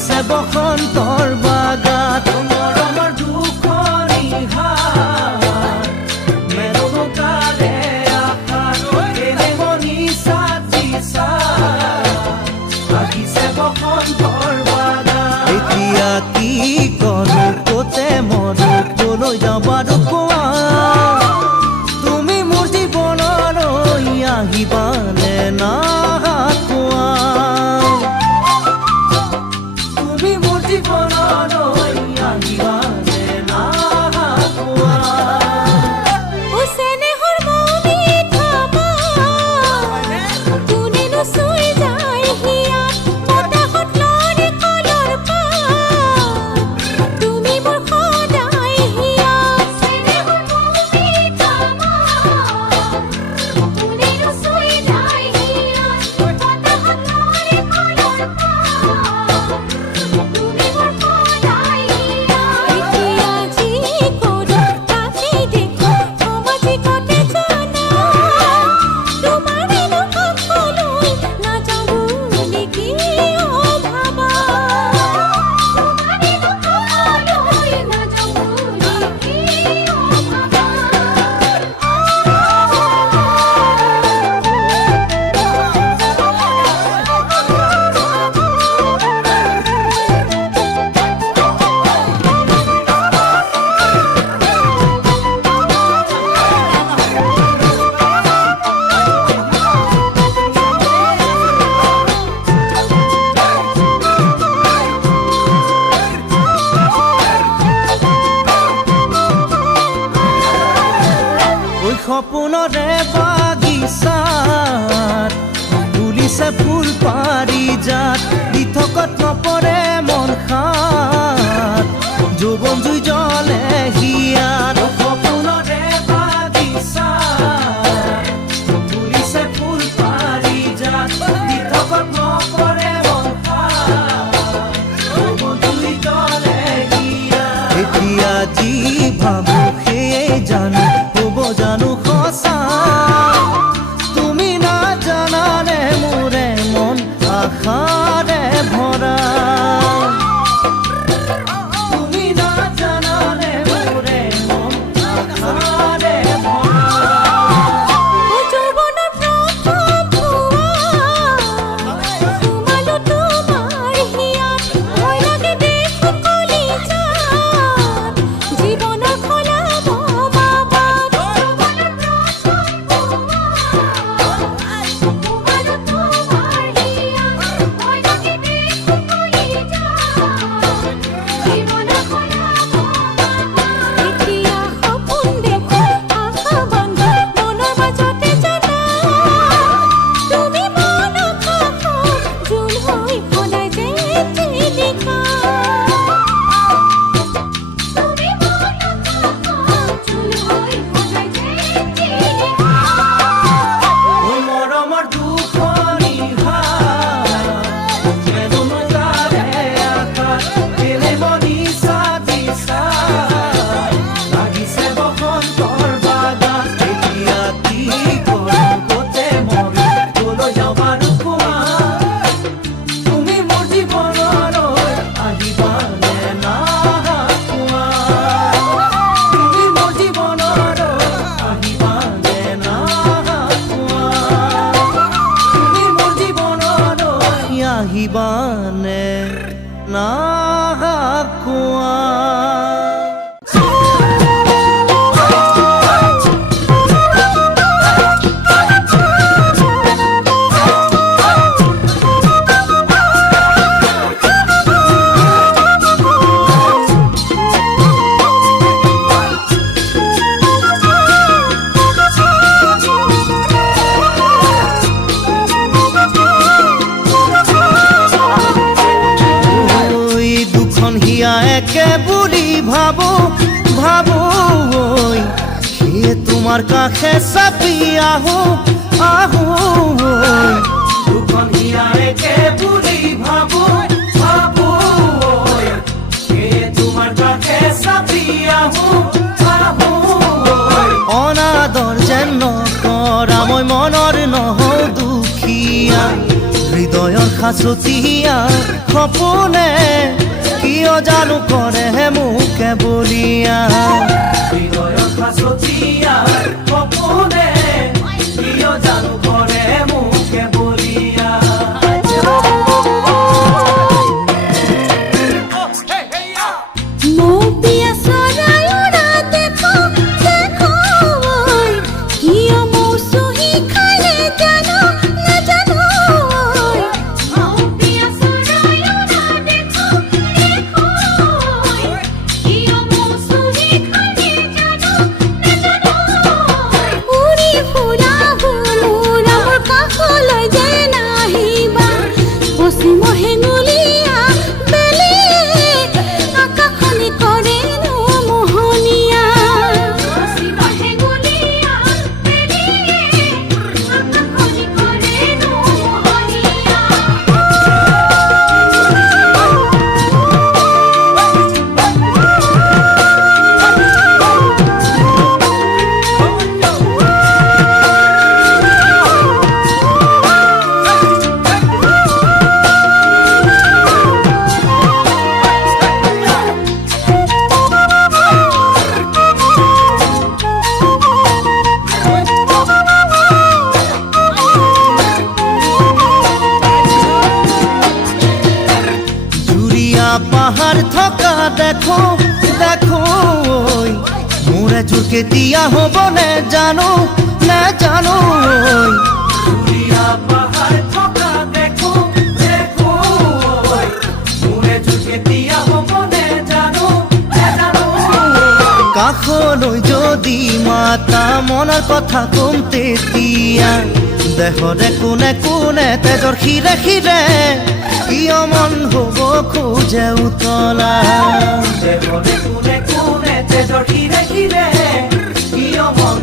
লাগিছে বসন্তৰ বাগাত মৰমৰ দুখৰি হাত মেৰুকাৰে আশাত এনে মনি সাজি লাগিছে বসন্তৰ বাগাত এতিয়া কি কৰো কতে মৰো কলৈ যাওঁ বাৰু কোৱা তুমি মোৰ জীৱনলৈ আহিবানে না কোৱা তুমি মোৰ জীৱনলৈ আহিবানে না কোৱা সপোনৰে বাগিচাত ফুলিছে ফুল পাৰিজাত দিঠকত নপৰে মন খাত যৌৱন জুই জ্বলে হিয়াত সপোনৰে বাগিচাত ফুলিছে ফুল পাৰিজাত দিঠকত নপৰে মন খাত যৌৱন জুই জ্বলে হিয়াত এতিয়া যি ভাবো সেয়ে জানো জানো সঁচা তুমি নাজানানে মোৰে মন আশাৰে ভৰা তুমি নাজানানে মোৰে মন আশাৰে ভৰা আহিবানে না কোৱা একে বুলি ভাবো ভাবো সেয়ে তোমাৰ কাষে চাপি আহো আহো দুখন হিয়া একে বুলি ভাবো ভাবো সেয়ে তোমাৰ কাষে চাপি আহো আহো অনাদৰ যেন নকৰা মই মনৰ নহওঁ দুখীয়া হৃদয়ৰ সাঁচতীয়া সপোনে কিয় জানো কৰে মোকে বলিয়া হৃদয়ৰ সাঁচতীয়া সপোনে কিয় জানো কৰে মোকে বলিয়া পাহাড় থকা দেখো দেখো মোৰ এযোৰ কেতিয়া হ'ব নে জানো জুৰিয়া পাহাড় থকা দেখো দেখো মোৰ এযোৰ কেতিয়া হ'ব নে জানো কাষলৈ যদি মাতা মনৰ কথা কম তেতিয়া দেহৰে কোনে কোনে তেজৰ খিৰে খিৰে কিয় মন হ'ব খোজে উতলা দেহৰে কোনে কোনে তেজৰ খিৰে খিৰে কিয় মন